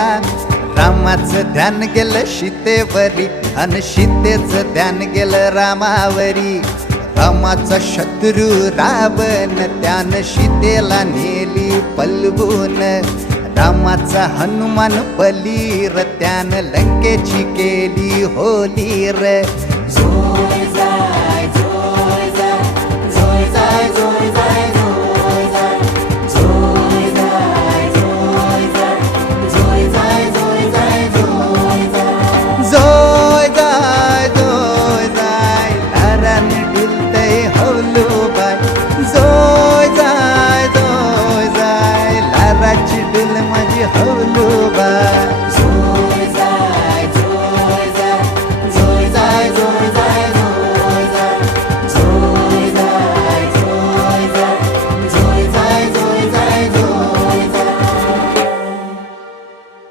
होता. रामाचं ध्यान गेलं सीतेवरी अन सीतेचं ध्यान गेलं रामावरी. रामाचा शत्रू रावण त्यानं सीतेला नेली पलवून. रामाचा हनुमान बलीर त्यानं लंकेची केली होली र মাঝে হলো বা